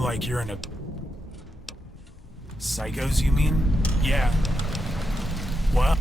seem like you're in a... Psychos, you mean? Yeah. Well...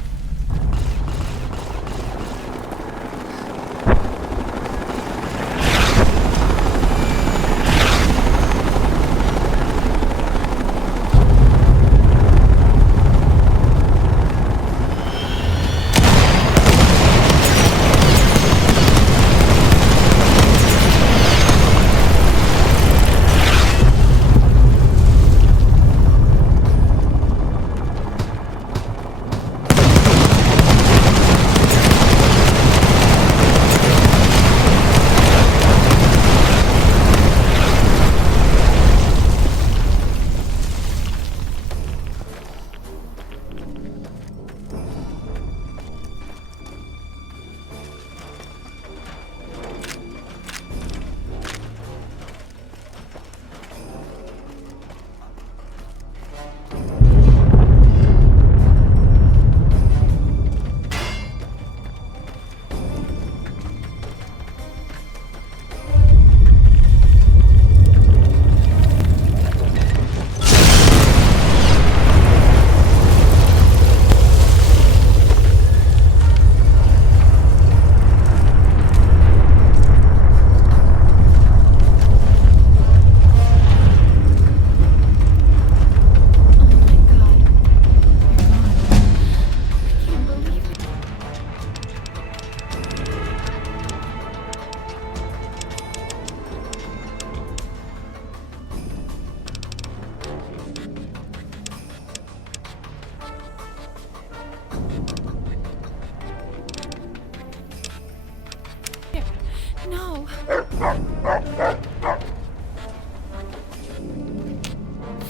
No.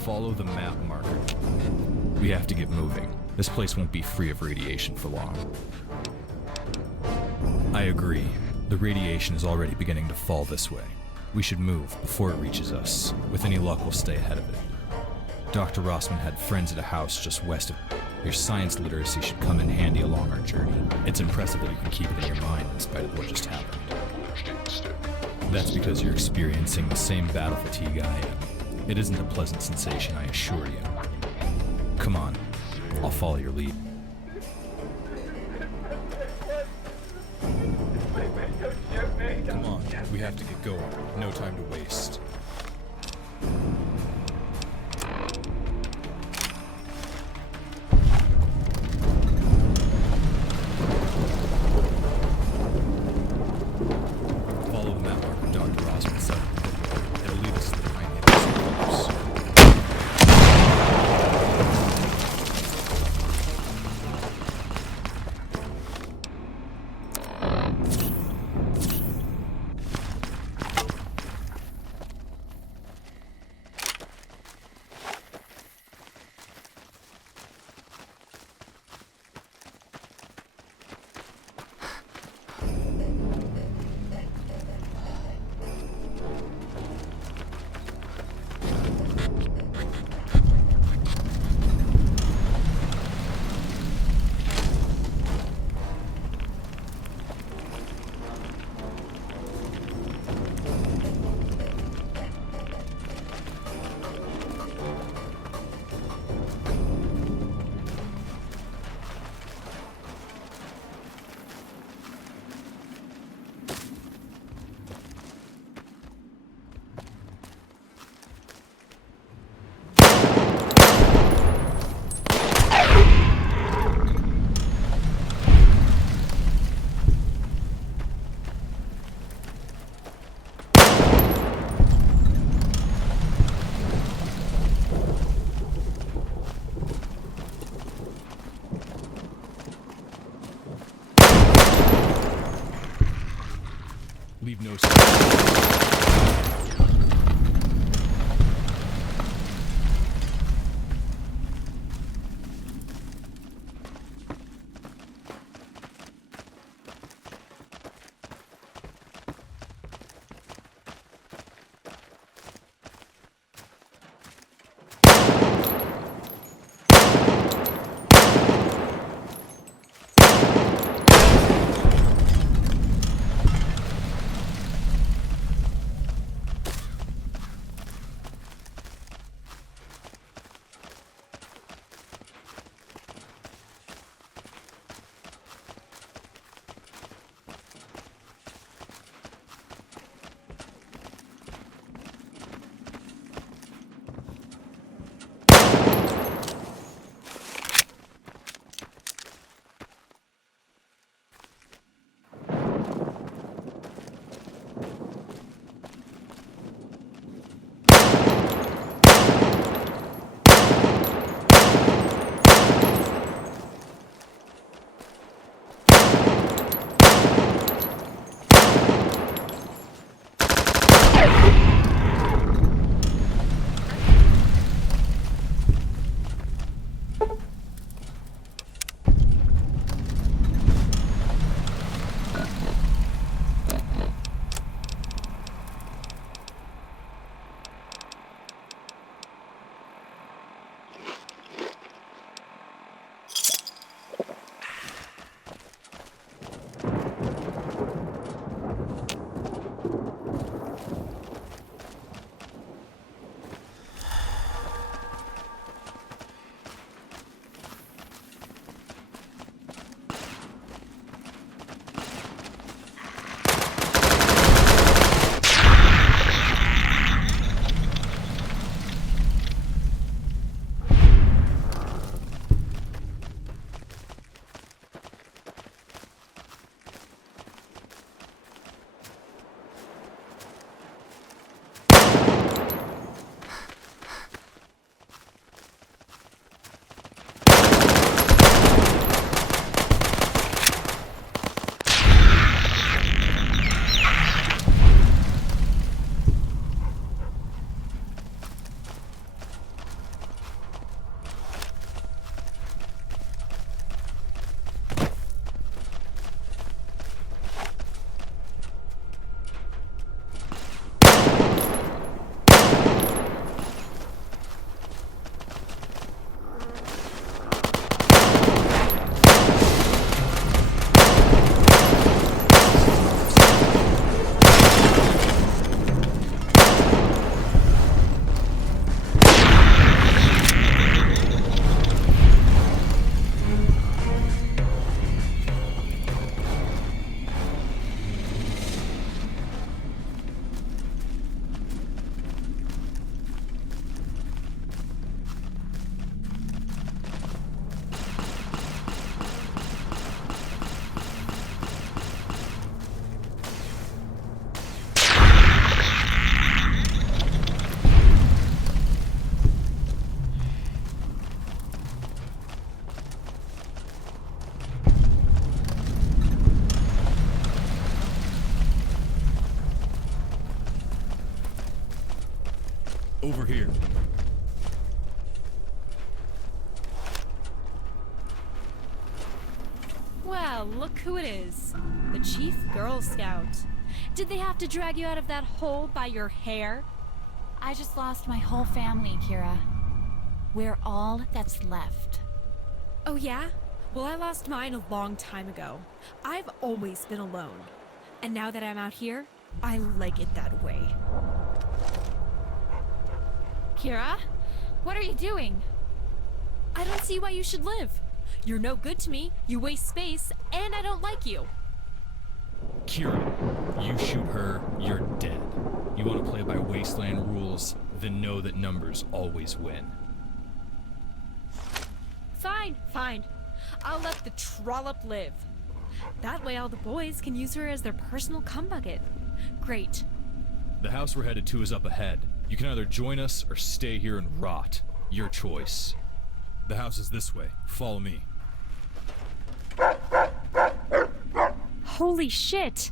Follow the map marker. We have to get moving. This place won't be free of radiation for long. I agree. The radiation is already beginning to fall this way. We should move before it reaches us. With any luck, we'll stay ahead of it. Dr. Rossman had friends at a house just west of... Your science literacy should come in handy along our journey. It's impressive that you can keep it in your mind in spite of what just happened. That's because you're experiencing the same battle fatigue I am. It isn't a pleasant sensation, I assure you. Come on, I'll follow your lead. Come on, we have to get going. No time to waste. Follow the map marker Dr. Rossman said. It'll lead us to the right hand of Leave no space. look who it is. The Chief Girl Scout. Did they have to drag you out of that hole by your hair? I just lost my whole family, Kira. We're all that's left. Oh yeah? Well, I lost mine a long time ago. I've always been alone. And now that I'm out here, I like it that way. Kira? What are you doing? I don't see why you should live. You're no good to me, you waste space, and I don't like you. Kira, you shoot her, you're dead. You want to play by wasteland rules, then know that numbers always win. Fine. I'll let the trollop live. That way all the boys can use her as their personal cum bucket. Great. The house we're headed to is up ahead. You can either join us or stay here and rot. Your choice. The house is this way. Follow me. Holy shit!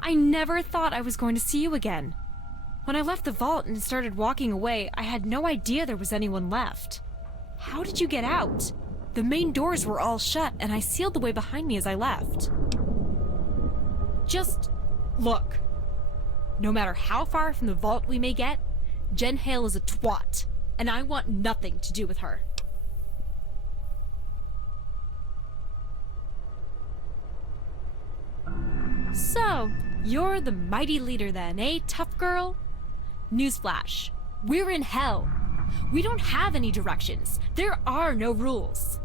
I never thought I was going to see you again. When I left the vault and started walking away, I had no idea there was anyone left. How did you get out? The main doors were all shut, and I sealed the way behind me as I left. Just look. No matter how far from the vault we may get, Jen Hale is a twat, and I want nothing to do with her. So, you're the mighty leader then, eh, tough girl? Newsflash, we're in hell. We don't have any directions. There are no rules.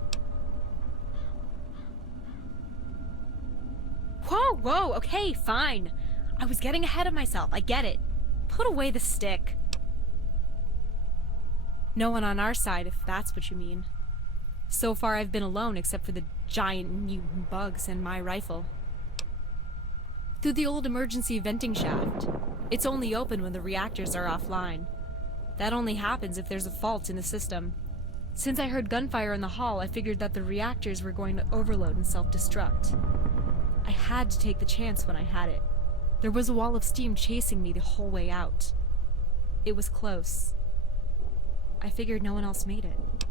Whoa, okay, fine. I was getting ahead of myself, I get it. Put away the stick. No one on our side, if that's what you mean. So far I've been alone except for the giant mutant bugs and my rifle. Through the old emergency venting shaft. It's only open when the reactors are offline. That only happens if there's a fault in the system. Since I heard gunfire in the hall, I figured that the reactors were going to overload and self-destruct. I had to take the chance when I had it. There was a wall of steam chasing me the whole way out. It was close. I figured no one else made it.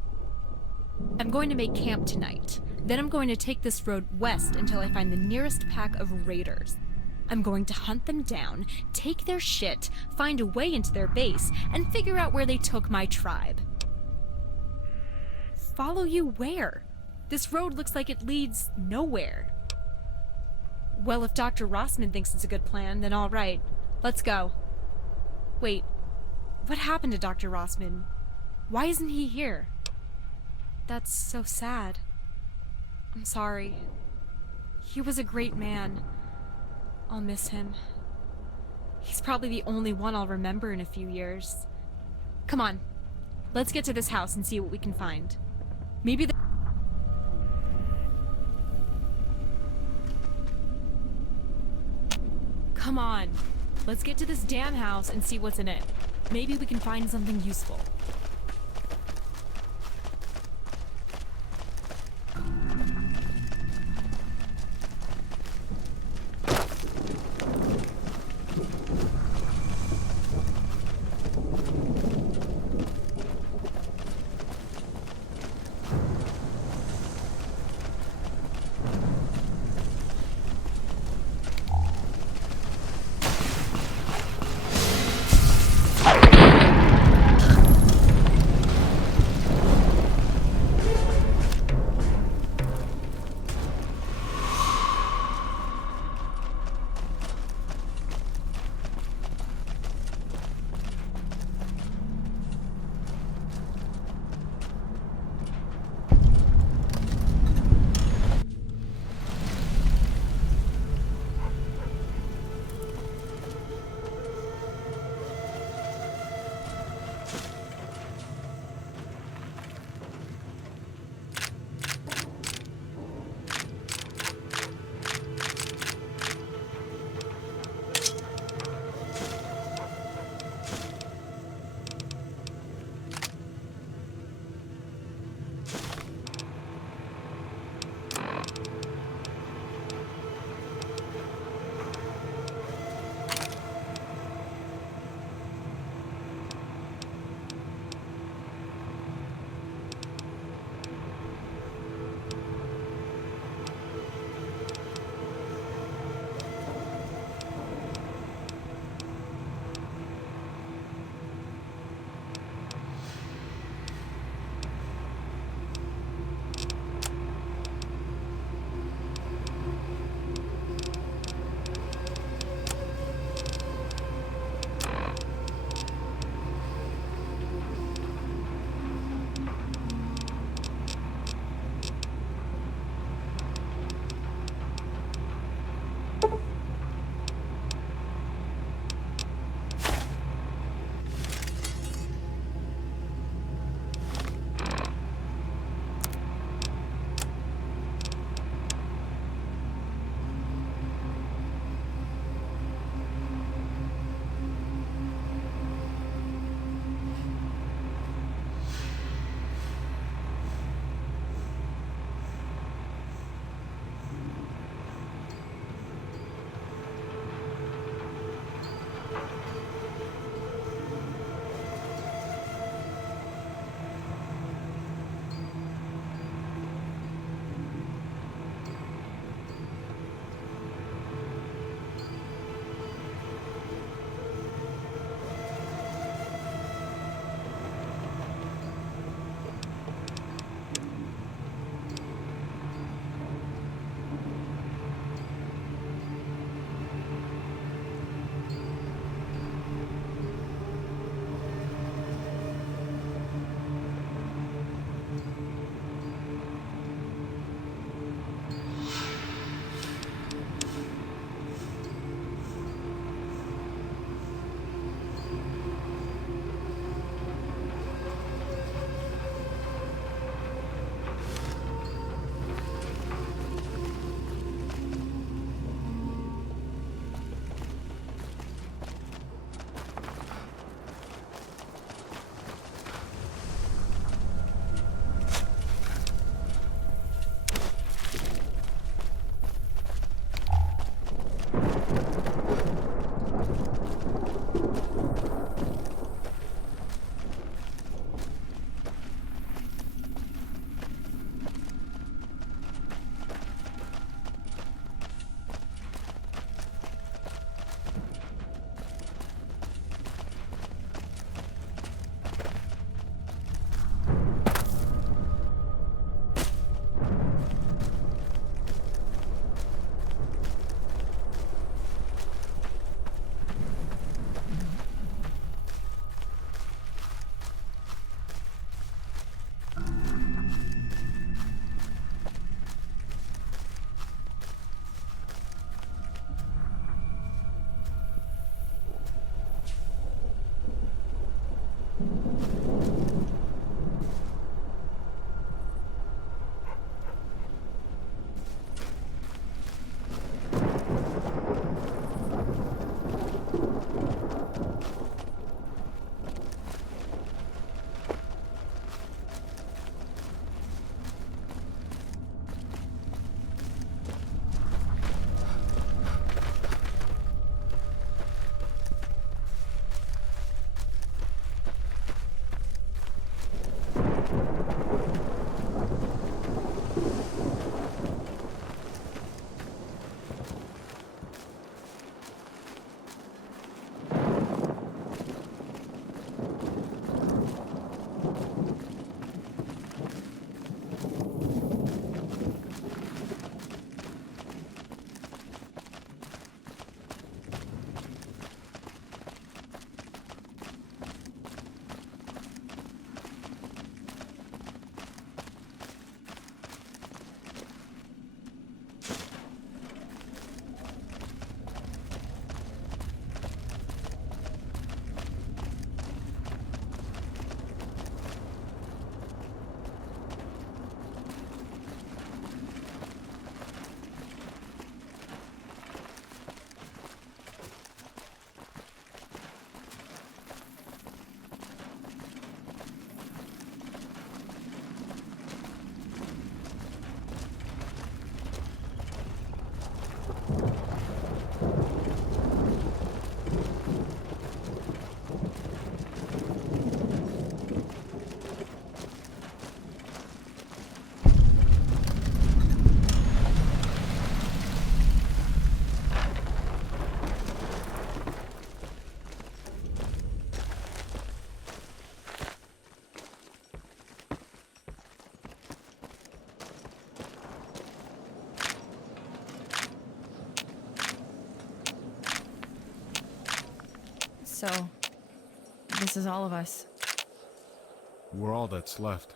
I'm going to make camp tonight. Then I'm going to take this road west until I find the nearest pack of raiders. I'm going to hunt them down, take their shit, find a way into their base, and figure out where they took my tribe. Follow you where? This road looks like it leads nowhere. Well, if Dr. Rossman thinks it's a good plan, then all right. Let's go. Wait, what happened to Dr. Rossman? Why isn't he here? That's so sad. I'm sorry. He was a great man. I'll miss him. He's probably the only one I'll remember in a few years. Come on, let's get to this house and see what we can find. Maybe the... Come on, let's get to this damn house and see what's in it. Maybe we can find something useful. So, this is all of us. We're all that's left.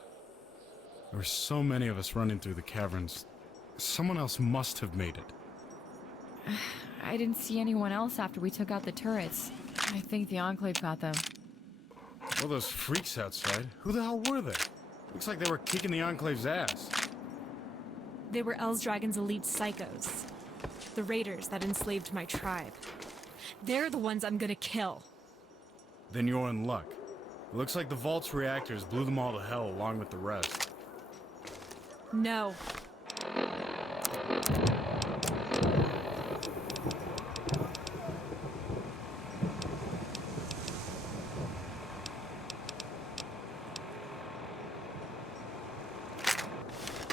There were so many of us running through the caverns. Someone else must have made it. I didn't see anyone else after we took out the turrets. I think the Enclave got them. All those freaks outside, who the hell were they? Looks like they were kicking the Enclave's ass. They were Dragon's elite psychos. The raiders that enslaved my tribe. They're the ones I'm gonna kill. Then you're in luck. It looks like the Vault's reactors blew them all to hell along with the rest. No.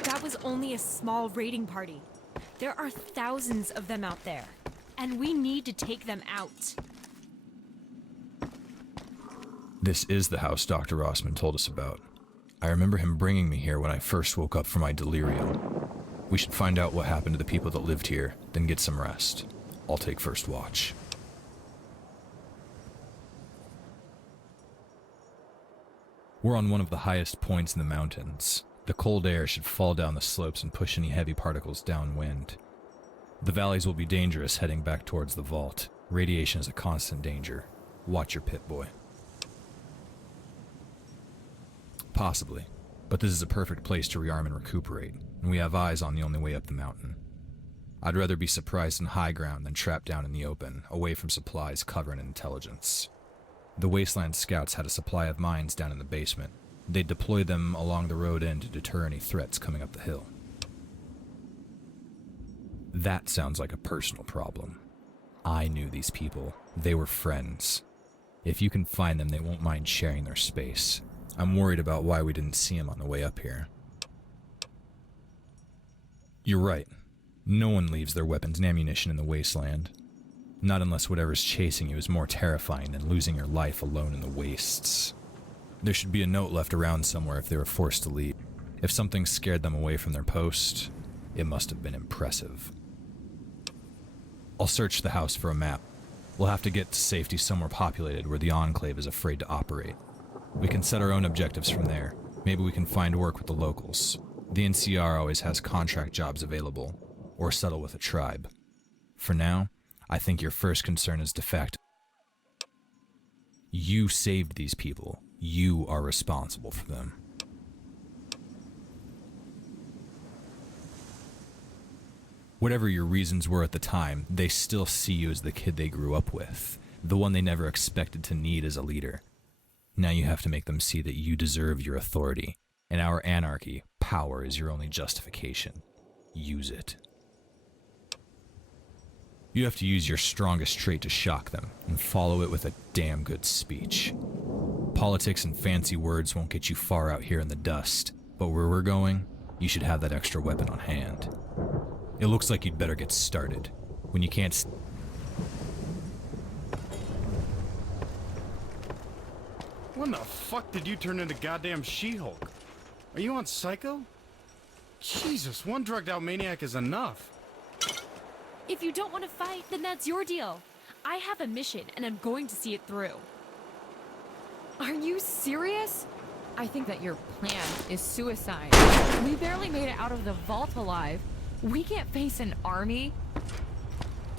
That was only a small raiding party. There are thousands of them out there, and we need to take them out. This is the house Dr. Rossman told us about. I remember him bringing me here when I first woke up from my delirium. We should find out what happened to the people that lived here, then get some rest. I'll take first watch. We're on one of the highest points in the mountains. The cold air should fall down the slopes and push any heavy particles downwind. The valleys will be dangerous heading back towards the vault. Radiation is a constant danger. Watch your pit, boy. Possibly, but this is a perfect place to rearm and recuperate, and we have eyes on the only way up the mountain. I'd rather be surprised in high ground than trapped down in the open, away from supplies, cover, and intelligence. The Wasteland Scouts had a supply of mines down in the basement. They'd deploy them along the road end to deter any threats coming up the hill. That sounds like a personal problem. I knew these people. They were friends. If you can find them, they won't mind sharing their space. I'm worried about why we didn't see them on the way up here. You're right. No one leaves their weapons and ammunition in the wasteland. Not unless whatever's chasing you is more terrifying than losing your life alone in the wastes. There should be a note left around somewhere if they were forced to leave. If something scared them away from their post, it must have been impressive. I'll search the house for a map. We'll have to get to safety somewhere populated where the Enclave is afraid to operate. We can set our own objectives from there. Maybe we can find work with the locals. The NCR always has contract jobs available, or settle with a tribe. For now, I think your first concern is defect. You saved these people. You are responsible for them. Whatever your reasons were at the time, they still see you as the kid they grew up with, the one they never expected to need as a leader. Now you have to make them see that you deserve your authority. In our anarchy, power is your only justification. Use it. You have to use your strongest trait to shock them, and follow it with a damn good speech. Politics and fancy words won't get you far out here in the dust, but where we're going, you should have that extra weapon on hand. It looks like you'd better get started. When you can't When the fuck did you turn into goddamn She-Hulk? Are you on Psycho? Jesus, one drugged out maniac is enough. If you don't want to fight, then that's your deal. I have a mission, and I'm going to see it through. Are you serious? I think that your plan is suicide. We barely made it out of the vault alive. We can't face an army.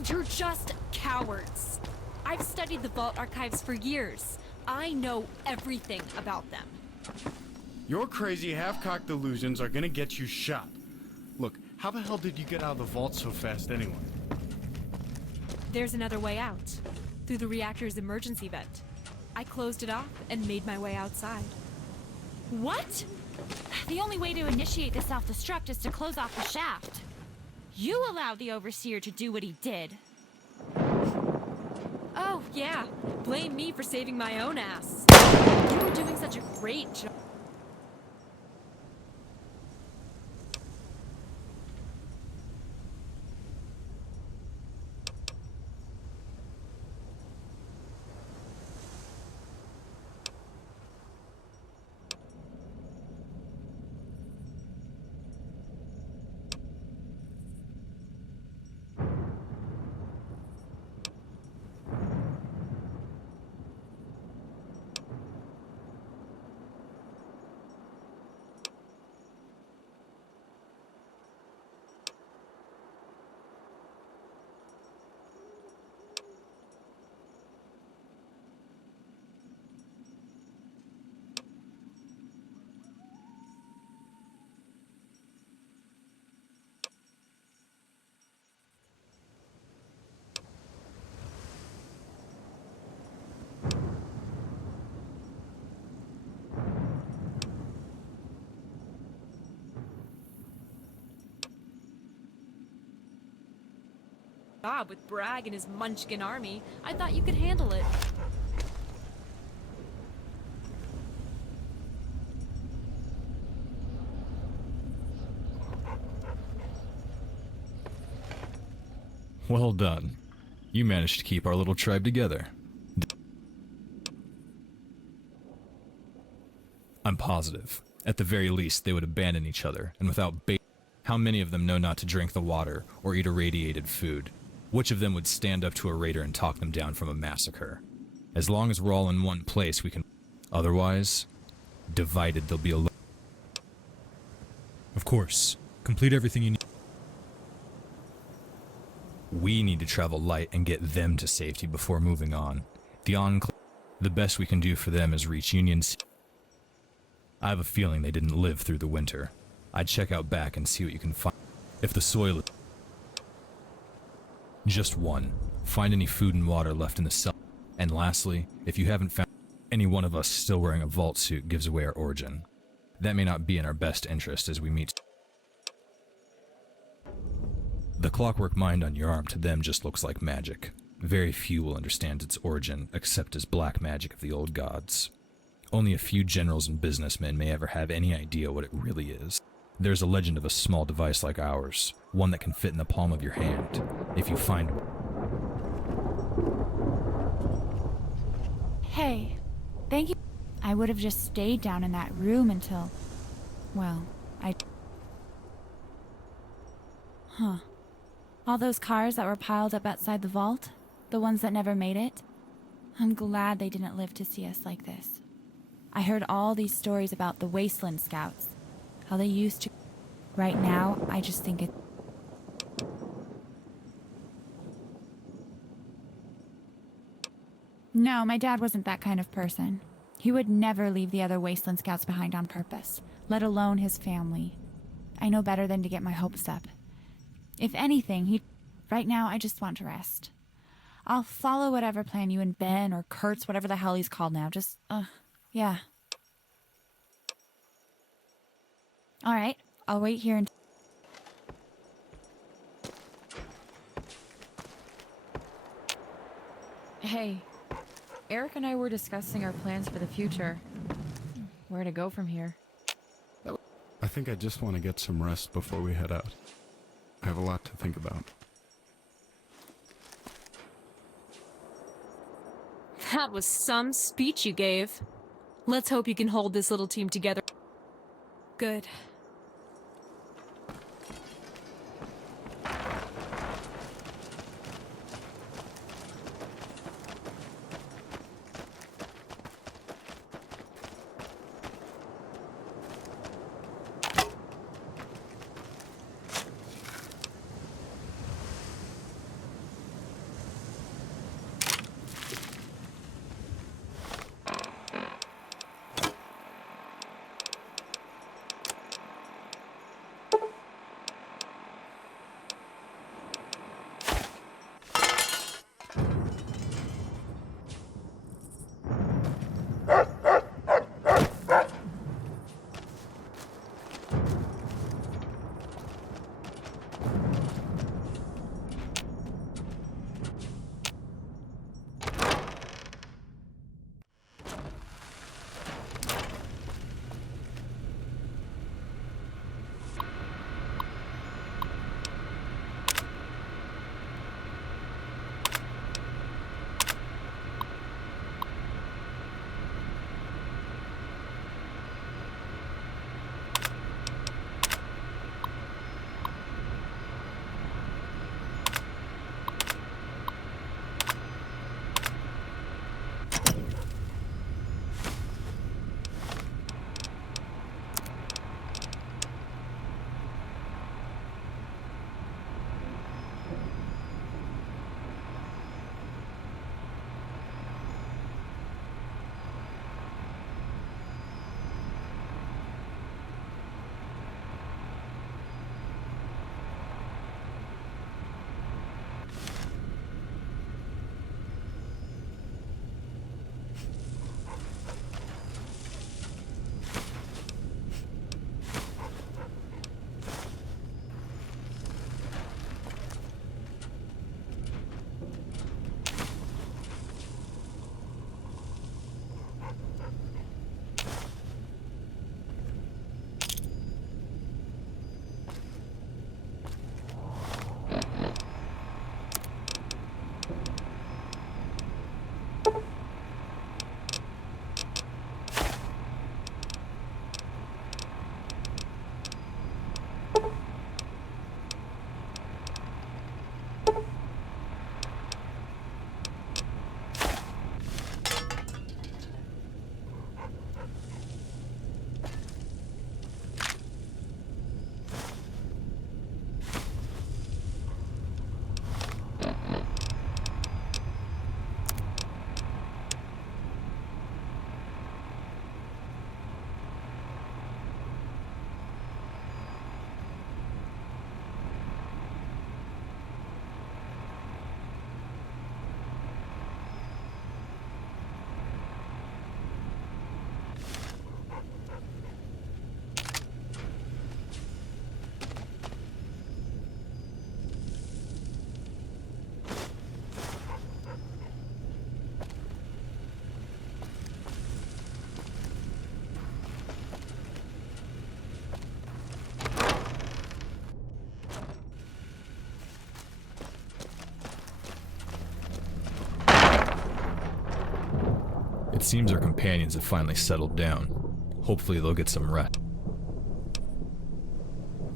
You're just cowards. I've studied the vault archives for years. I know everything about them. Your crazy half-cocked delusions are gonna get you shot. Look, how the hell did you get out of the vault so fast anyway? There's another way out. Through the reactor's emergency vent. I closed it off and made my way outside. What? The only way to initiate the self-destruct is to close off the shaft. You allowed the Overseer to do what he did. Oh, yeah. Blame me for saving my own ass. You were doing such a great job. With Bragg and his Munchkin army, I thought you could handle it. Well done. You managed to keep our little tribe together. I'm positive. At the very least, they would abandon each other, and without bait. How many of them know not to drink the water or eat irradiated food? Which of them would stand up to a raider and talk them down from a massacre? As long as we're all in one place, we can. Otherwise, divided, they'll be alone. Of course. Complete everything you need. We need to travel light and get them to safety before moving on. The Enclave. The best we can do for them is reach Union City. I have a feeling they didn't live through the winter. I'd check out back and see what you can find. If the soil is. Just one. Find any food and water left in the cell. And lastly, if you haven't found any one of us still wearing a vault suit gives away our origin. That may not be in our best interest as we meet. The clockwork mind on your arm to them just looks like magic. Very few will understand its origin except as black magic of the old gods. Only a few generals and businessmen may ever have any idea what it really is. There's a legend of a small device like ours, one that can fit in the palm of your hand, if you find one. Hey, thank you. I would have just stayed down in that room until... well, Huh. All those cars that were piled up outside the vault? The ones that never made it? I'm glad they didn't live to see us like this. I heard all these stories about the Wasteland Scouts. How they used to... Right now, I just think it... No, my dad wasn't that kind of person. He would never leave the other Wasteland Scouts behind on purpose, let alone his family. I know better than to get my hopes up. If anything, right now, I just want to rest. I'll follow whatever plan you and Ben or Kurtz, whatever the hell he's called now. Just, yeah. All right, I'll wait here and... Hey, Eric and I were discussing our plans for the future. Where to go from here. I think I just want to get some rest before we head out. I have a lot to think about. That was some speech you gave. Let's hope you can hold this little team together. Good. It seems our companions have finally settled down. Hopefully they'll get some rest.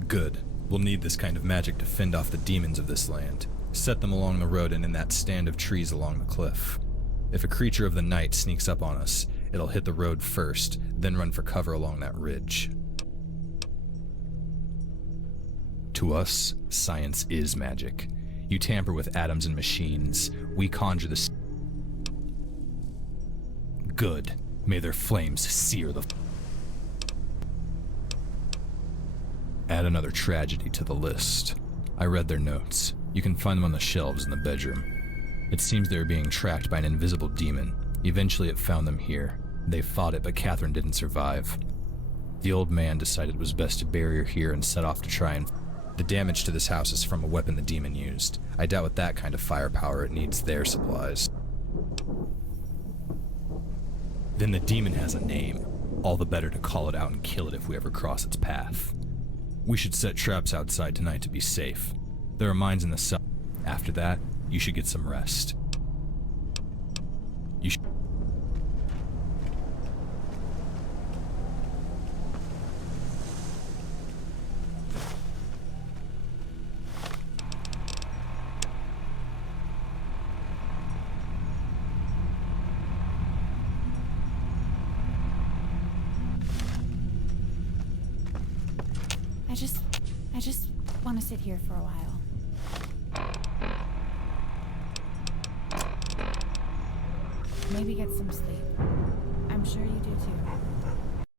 Good. We'll need this kind of magic to fend off the demons of this land. Set them along the road and in that stand of trees along the cliff. If a creature of the night sneaks up on us, it'll hit the road first, then run for cover along that ridge. To us, science is magic. You tamper with atoms and machines, we conjure the... Good. May their flames sear the... Add another tragedy to the list. I read their notes. You can find them on the shelves in the bedroom. It seems they were being tracked by an invisible demon. Eventually it found them here. They fought it, but Catherine didn't survive. The old man decided it was best to bury her here and set off to try and... The damage to this house is from a weapon the demon used. I doubt with that kind of firepower it needs their supplies. Then the demon has a name. All the better to call it out and kill it if we ever cross its path. We should set traps outside tonight to be safe. There are mines in the south. After that, you should get some rest. You should... I just want to sit here for a while. Maybe get some sleep. I'm sure you do too.